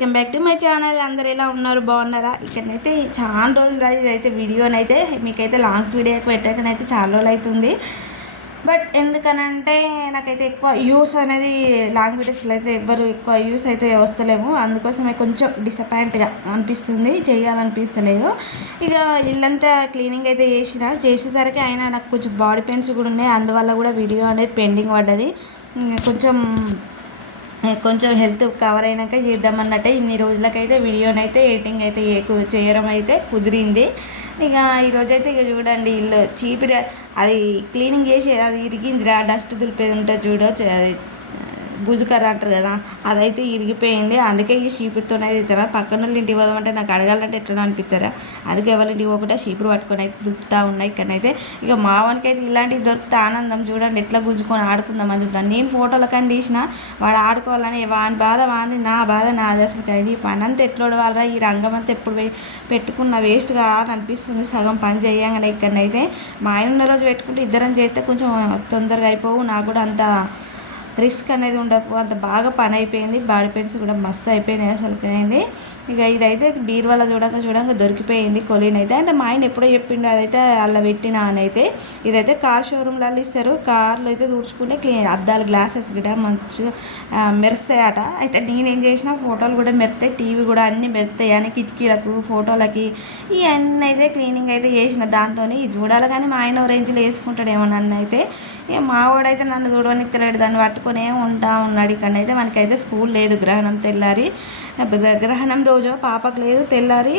Welcome back to my channel. అందరు ఎలా ఉన్నారు, బాగున్నారా? ఇక్కడనైతే చాలా రోజులు ఇదైతే వీడియోనైతే మీకైతే లాంగ్స్ వీడియో పెట్టాకనైతే చాలా రోజులు అవుతుంది. బట్ ఎందుకనంటే నాకైతే ఎక్కువ యూస్ అనేది లాంగ్ వీడియోస్లో అయితే ఎవ్వరు ఎక్కువ యూస్ అయితే వస్తలేము. అందుకోసమే కొంచెం డిసప్పాయింట్గా అనిపిస్తుంది, చేయాలనిపిస్తలేదు. ఇక ఇల్లంతా క్లీనింగ్ అయితే చేసేసరికి అయినా నాకు కొంచెం బాడీ పెయిన్స్ కూడా ఉన్నాయి. అందువల్ల కూడా వీడియో అనేది పెండింగ్ పడ్డది. కొంచెం హెల్త్ కవర్ అయినాక చేద్దామన్నట్టే ఇన్ని రోజులకైతే వీడియోనైతే ఎడిటింగ్ అయితే చేయడం అయితే కుదిరింది. ఇక ఈరోజైతే ఇక చూడండి, ఇల్లు చీపిరి అది క్లీనింగ్ చేసి అది ఇరిగిందిరా, డస్ట్ దులిపేది ఉంటుంది చూడొచ్చు, అది గుజుకర్ర అంటారు కదా, అదైతే ఇరిగిపోయింది. అందుకే ఈ చీపురుతోనే అయితే పక్కన వాళ్ళు ఇంటికి పోదామంటే నాకు అడగాలంటే ఎట్లా అనిపిస్తారా, అందుకే ఎవరి ఇంటికి పోకుండా చీపురు పట్టుకొని అయితే దులుపుతూ ఉన్నాయి. ఇక్కడనైతే ఇక మావానికి అయితే ఇలాంటివి దొరికితే ఆనందం. చూడండి ఎట్లా గుంజుకొని ఆడుకుందాం అని చూద్దాం. నేను ఫోటోల కానీ తీసిన వాడు ఆడుకోవాలని, వాని బాధ వాని, నా బాధ నాది. అసలు కానీ ఈ పని అంతా ఎట్లా వాళ్ళ ఈ రంగం అంతా ఎప్పుడు పెట్టుకున్న వేస్ట్గా అని అనిపిస్తుంది. సగం పని చేయగానే ఇక్కడనైతే మా ఆయన ఉన్న రోజు పెట్టుకుంటే ఇద్దరం చేస్తే కొంచెం తొందరగా అయిపోవు, నాకు కూడా అంత రిస్క్ అనేది ఉండకు. అంత బాగా పని అయిపోయింది. బాడీ పెయిన్స్ కూడా మస్తు అయిపోయినాయి అసలుకి అయింది. ఇక ఇదైతే బీరువాల చూడంగా దొరికిపోయింది కొలీన్ అయితే. అంటే మా ఆయన ఎప్పుడో చెప్పిండు అదైతే అలా పెట్టినా అని అయితే. ఇదైతే కార్ షోరూమ్లలో ఇస్తారు. కార్లు అయితే తుడుచుకుంటే అద్దాలు గ్లాసెస్ కూడా మంచిగా మెరుస్తాయి అట. అయితే నేనేం చేసిన ఫోటోలు కూడా మెరుతాయి, టీవీ కూడా అన్నీ మెరుతాయి అని కిటికీలకు ఫోటోలకి ఇవన్నీ అయితే క్లీనింగ్ అయితే చేసిన దాంతో. ఇది చూడాలి కానీ మా ఆయన రేంజ్లో వేసుకుంటాడేమో నన్ను అయితే. ఇక మా వాడైతే నన్ను చూడడానికి తెలియదు, దాన్ని పట్టుకునే ఉన్నాడు. ఇక్కడైతే మనకైతే స్కూల్ లేదు, గ్రహణం తెల్లారి, గ్రహణం రోజు పాపకు లేదు, తెల్లారి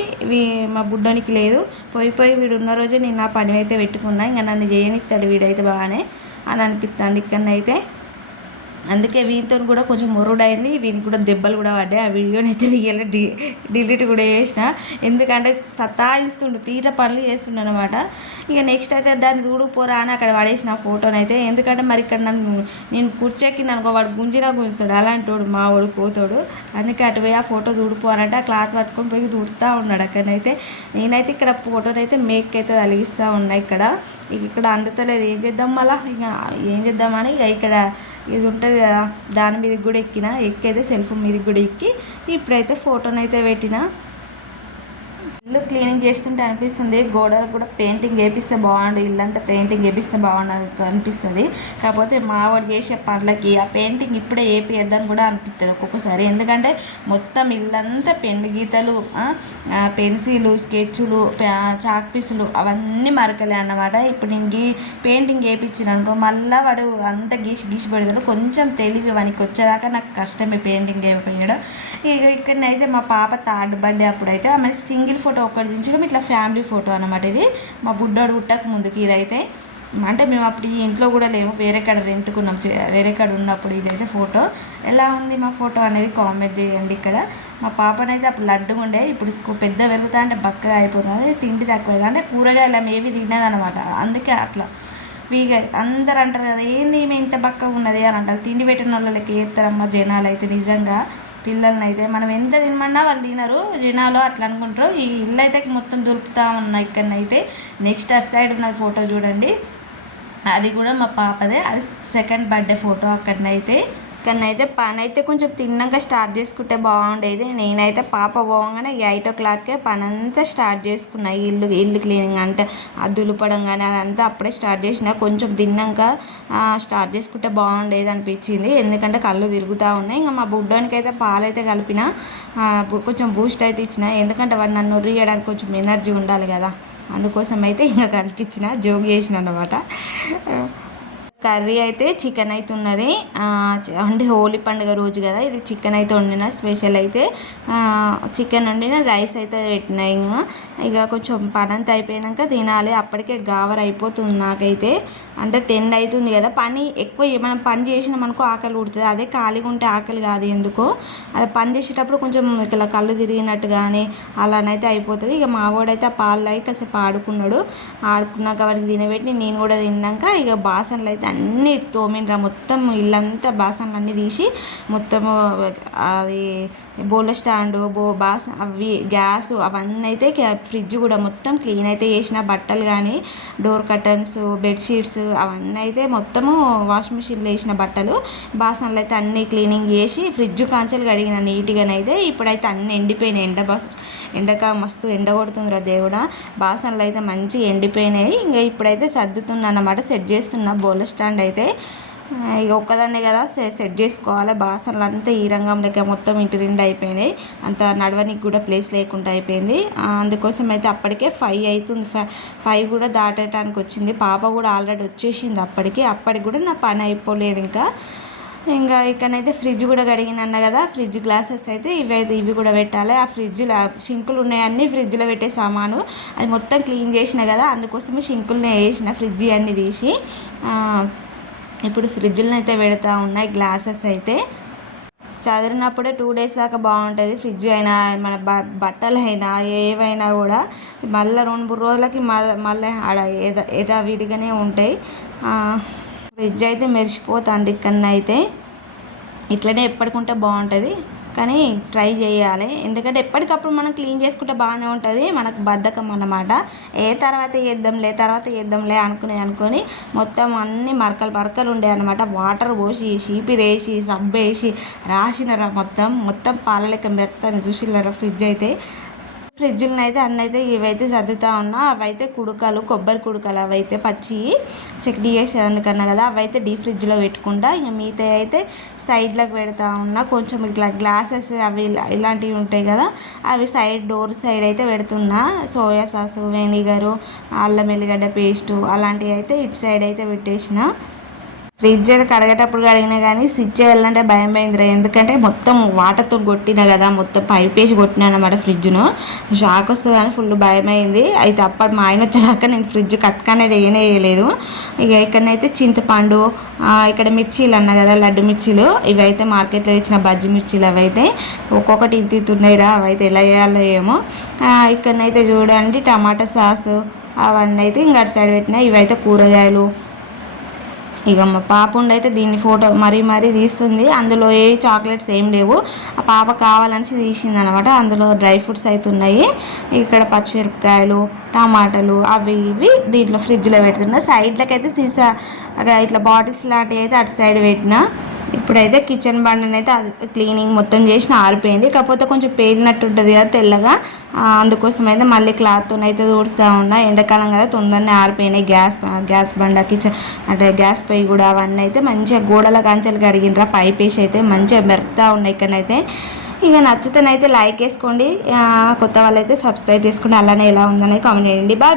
మా బుడ్డానికి లేదు. పోయి వీడు ఉన్న రోజే నేను నా పని అయితే పెట్టుకున్నా. ఇంకా నన్ను చేయనిస్తాడు వీడైతే బాగానే అని అనిపిస్తుంది ఇక్కడనైతే. అందుకే వీనితో కూడా కొంచెం మొరుడైంది, వీనికి కూడా దెబ్బలు కూడా పడ్డాయి. ఆ వీడియోని అయితే డిలీట్ కూడా చేసిన, ఎందుకంటే సతాయిస్తుండు, తీట పనులు చేస్తుండు అనమాట. ఇక నెక్స్ట్ అయితే దాన్ని దూడుపోరా అని అక్కడ పడేసిన ఫోటోని అయితే. ఎందుకంటే మరి ఇక్కడ నేను కూర్చెక్కిన అనుకో వాడు గుంజుతాడు, అలాంటి వాడు మా వాడు పోతాడు. అందుకే అటు పోయి ఆ ఫోటో దూడిపోవాలంటే ఆ క్లాత్ పట్టుకొని పోయి దూడుతూ ఉన్నాడు అక్కడనైతే. నేనైతే ఇక్కడ ఫోటోని అయితే మేక్ అయితే తలిగిస్తూ ఉన్నా. ఇక్కడ అందుతలేదు, ఏం చేద్దాం మళ్ళీ, ఇక ఏం చేద్దామని ఇక ఇక్కడ ఇది ఉంటుంది కదా, దాని మీదకి కూడా ఎక్కైతే సెల్ఫ్ మీదకి కూడా ఎక్కి ఇప్పుడైతే ఫోటోనైతే పెట్టిన. ఇల్లు క్లీనింగ్ చేస్తుంటే అనిపిస్తుంది గోడలకు కూడా పెయింటింగ్ వేపిస్తే బాగుండు, ఇల్లంతా పెయింటింగ్ వేపిస్తే బాగుండు అనిపిస్తుంది. కాకపోతే మావాడు చేసే పనులకి ఆ పెయింటింగ్ ఇప్పుడే వేపిద్దని కూడా అనిపిస్తుంది ఒక్కొక్కసారి. ఎందుకంటే మొత్తం ఇల్లంతా పెన్ను గీతలు, పెన్సిలు, స్కెచ్లు, చాక్ పీసులు అవన్నీ మరకలే అన్నమాట. ఇప్పుడు నేను పెయింటింగ్ వేయించిన అనుకో మళ్ళీ వాడు అంతా గీసి పెడతాడు. కొంచెం తెలివి వానికి వచ్చేదాకా నాకు కష్టమే పెయింటింగ్ వేయడం. ఇక్కడనైతే మా పాప థర్డ్ బర్త్డే అప్పుడైతే ఆమె సింగిల్ ఫోటో ఒకటి దించడం, ఇట్లా ఫ్యామిలీ ఫోటో అనమాట. ఇది మా బుడ్డోడు పుట్టక ముందుకి ఇదైతే. అంటే మేము అప్పుడు ఈ ఇంట్లో కూడా లేము, వేరే కాడ రెంట్కున్నాం, వేరే కాడ ఉన్నప్పుడు. ఇదైతే ఫోటో ఎలా ఉంది మా ఫోటో అనేది కామెంట్ చేయండి. ఇక్కడ మా పాపనైతే అప్పుడు లడ్డుగా ఉండే, ఇప్పుడు పెద్ద పెరుగుతా అంటే బక్కగా అయిపోతుంది, తిండి తక్కువ, అంటే కూరగాయలు ఆమె ఏవి తినేదనమాట. అందుకే అట్లా అందరు అంటారు కదా, ఏంది ఈమె ఇంత బక్కగా ఉన్నది అని అంటారు. తిండి పెట్టిన వాళ్ళకి ఏస్తారమ్మ జనాలు అయితే. నిజంగా పిల్లల్ని అయితే మనం ఎంత తినమన్నా వాళ్ళు తినరు జనాలు, అట్లా అనుకుంటారు. ఈ ఇల్లు అయితే మొత్తం దులుపుతా ఉన్నాయి ఇక్కడనైతే. నెక్స్ట్ అటు సైడ్ ఉన్న ఫోటో చూడండి, అది కూడా మా పాపదే, అది సెకండ్ బర్త్డే ఫోటో. అక్కడనైతే పని అయితే కొంచెం తిన్నాక స్టార్ట్ చేసుకుంటే బాగుండేది. నేనైతే పాప పోగానే 8 o'clockకే పని అంతా స్టార్ట్ చేసుకున్నా. ఇల్లు క్లీనింగ్ అంటే దులుపడం కానీ అదంతా అప్పుడే స్టార్ట్ చేసిన. కొంచెం తిన్నాక స్టార్ట్ చేసుకుంటే బాగుండేది అనిపించింది, ఎందుకంటే కళ్ళు తిరుగుతూ ఉన్నాయి. ఇంకా మా బుడ్డానికి అయితే పాలైతే కలిపిన, కొంచెం బూస్ట్ అయితే ఇచ్చిన, ఎందుకంటే వాడు నన్ను ఉరియడానికి కొంచెం ఎనర్జీ ఉండాలి కదా, అందుకోసం అయితే ఇంకా కనిపించిన, జోక్ చేసిన అన్నమాట. కర్రీ అయితే చికెన్ అయితే ఉన్నది, అంటే హోలీ పండుగ రోజు కదా, ఇది చికెన్ అయితే వండిన. స్పెషల్ అయితే చికెన్ వండిన, రైస్ అయితే పెట్టిన. ఇక కొంచెం పని అంతా అయిపోయాక తినాలి. అప్పటికే గావర్ అయిపోతుంది నాకైతే, అంటే 10 అవుతుంది కదా. పని ఎక్కువ మనం పని చేసినాం అనుకో ఆకలి ఉడుతుంది, అదే ఖాళీగా ఉంటే ఆకలి కాదు ఎందుకో. అది పని చేసేటప్పుడు కొంచెం ఇట్లా కళ్ళు తిరిగినట్టు కానీ అలానైతే అయిపోతుంది. ఇక మా వాడైతే ఆ పాలు కాసేపు ఆడుకున్నాక వాడికి తినబెట్టి నేను కూడా తిన్నాక ఇక బాసనలు అయితే అన్నీ తోమినరా, మొత్తం ఇల్లంతా బాసనలు అన్నీ తీసి మొత్తము అది బోల స్టాండు అవి గ్యాస్ అవన్నీ అయితే ఫ్రిడ్జ్ కూడా మొత్తం క్లీన్ అయితే చేసిన. బట్టలు కానీ డోర్ కర్టన్స్ బెడ్షీట్స్ అవన్నీ అయితే మొత్తము వాషింగ్ మిషన్లో వేసిన బట్టలు బాసనలు అయితే అన్నీ క్లీనింగ్ చేసి ఫ్రిడ్జ్ కాంచెలు కడిగిన నీట్గానైతే. ఇప్పుడైతే అన్నీ ఎండిపోయినాయి. ఎండక మస్తు ఎండ కొడుతుందిరా దేవుడా. బాసనలు అయితే మంచి ఎండిపోయినాయి. ఇంకా ఇప్పుడైతే సర్దుతున్నా అన్నమాట, సెట్ చేస్తున్నా బోల స్టాండ్ అయితే. ఇక ఒక్కదాన్నే కదా సెట్ చేసుకోవాలి. బాసనలు అంతా ఈ రంగంలోకి మొత్తం ఇంటి నిండా అయిపోయినాయి. అంత నడవనికి కూడా ప్లేస్ లేకుండా అయిపోయింది. అందుకోసం అయితే అప్పటికే 5 అవుతుంది. 5 కూడా దాటడానికి వచ్చింది. పాప కూడా ఆల్రెడీ వచ్చేసింది అప్పటికి కూడా నా పని అయిపోలేదు. ఇంకా ఇక్కడైతే ఫ్రిడ్జ్ కూడా కడిగిన కదా. ఫ్రిడ్జ్ గ్లాసెస్ అయితే ఇవి కూడా పెట్టాలి. ఆ ఫ్రిడ్జ్లో షింకులు ఉన్నాయన్నీ ఫ్రిడ్జ్లో పెట్టే సామాను అది మొత్తం క్లీన్ చేసిన కదా, అందుకోసమే షింకులనే వేసిన ఫ్రిడ్జ్ అన్నీ తీసి. ఇప్పుడు ఫ్రిడ్జ్లను అయితే పెడతా ఉన్నాయి గ్లాసెస్ అయితే. చదివినప్పుడే 2 days దాకా బాగుంటుంది. ఫ్రిడ్జ్ అయినా మన బట్టలు అయినా ఏవైనా కూడా మళ్ళీ 2-3 రోజులకి మళ్ళీ ఆడ విడిగానే ఉంటాయి. ఫ్రిడ్జ్ అయితే మెరిసిపోతుంది ఇక్కడనైతే. ఇట్లనే ఎప్పటికుంటే బాగుంటుంది, కానీ ట్రై చేయాలి. ఎందుకంటే ఎప్పటికప్పుడు మనం క్లీన్ చేసుకుంటే బాగానే ఉంటుంది. మనకు బద్ధకం అన్నమాట. తర్వాత చేద్దాంలే అనుకొని మొత్తం అన్నీ మరకలు ఉండే అనమాట. వాటర్ పోసి చీపిరేసి సబ్బేసి రాసినరా మొత్తం పాల లెక్క మెత్తని చూసిల్లరా ఫ్రిడ్జ్ అయితే. ఫ్రిడ్జ్లను అయితే అన్నైతే ఇవైతే సర్దుతా ఉన్నా. అవైతే కొబ్బరి కుడుకలు అవైతే పచ్చి చట్నీ చేసేందుకన్నా కదా, అవైతే డీప్ ఫ్రిడ్జ్లో పెట్టుకుంటా. ఇక మిగతా అయితే సైడ్లకు పెడతా ఉన్నా. కొంచెం ఇట్లా గ్లాసెస్ అవి ఇలాంటివి ఉంటాయి కదా, అవి డోర్ సైడ్ అయితే పెడుతున్నా. సోయా సాసు, వెనిగరు, అల్లం ఎల్లిగడ్డ పేస్టు అలాంటివి అయితే ఇటు సైడ్ అయితే పెట్టేసిన. ఫ్రిడ్జ్ అయితే కడిగేటప్పుడు కడిగినా కానీ స్విచ్ చేయాలంటే భయం అయిందిరా. ఎందుకంటే మొత్తం వాటర్తో కొట్టినా కదా, మొత్తం పైప్ వేసి కొట్టినా అనమాట. ఫ్రిడ్జ్ను షాక్ వస్తుందని ఫుల్ భయం అయింది. అయితే అప్పటి మా ఆయన వచ్చాక నేను ఫ్రిడ్జ్ కట్టుకనేది వేయలేదు. ఇక ఇక్కడనైతే చింతపండు, ఇక్కడ మిర్చీలు అన్న కదా లడ్డు మిర్చీలు, ఇవైతే మార్కెట్లో తెచ్చిన బజ్జి మిర్చీలు. అవైతే ఒక్కొక్కటి ఇంతున్నాయిరా, అవైతే ఎలా వేయాలో ఏమో. ఇక్కడనైతే చూడండి టమాటా సాసు అవన్నీ అయితే ఇంకా అటు సైడ్ పెట్టినా. ఇవైతే కూరగాయలు. ఇక మా పాప ఉండైతే దీన్ని ఫోటో మరీ తీస్తుంది. అందులో ఏ చాక్లెట్స్ ఏం లేవు. ఆ పాప కావాలని తీసింది అనమాట. అందులో డ్రై ఫ్రూట్స్ అయితే ఉన్నాయి. ఇక్కడ పచ్చిమిరపకాయలు, టమాటాలు అవి ఇవి దీంట్లో ఫ్రిడ్జ్లో పెడుతున్నా. సైడ్లకి అయితే సీసా ఇట్లా బాటిల్స్ లాంటివి అయితే అటు సైడ్ పెట్టిన. ఇప్పుడైతే కిచెన్ బండని అయితే క్లీనింగ్ మొత్తం చేసిన, ఆరిపోయింది. కాకపోతే కొంచెం పేలినట్టు ఉంటుంది కదా తెల్లగా, అందుకోసం అయితే మళ్ళీ క్లాత్తో అయితే తుడుస్తూ ఉన్నా. ఎండాకాలం కదా తొందరనే ఆరిపోయినాయి. గ్యాస్ బండ కిచెన్ అంటే గ్యాస్ పొయ్యి కూడా అవన్నీ అయితే మంచిగా గోడల కంచెలు కడిగినరా. పైప్ వేసి అయితే మంచిగా మెరుపుతూ ఉన్నాయి ఇక్కడనైతే. ఇక నచ్చితేనైతే లైక్ వేసుకోండి, కొత్త వాళ్ళైతే సబ్స్క్రైబ్ చేసుకోండి. అలానే ఎలా ఉందనేది కామెంట్ చేయండి. బాయ్.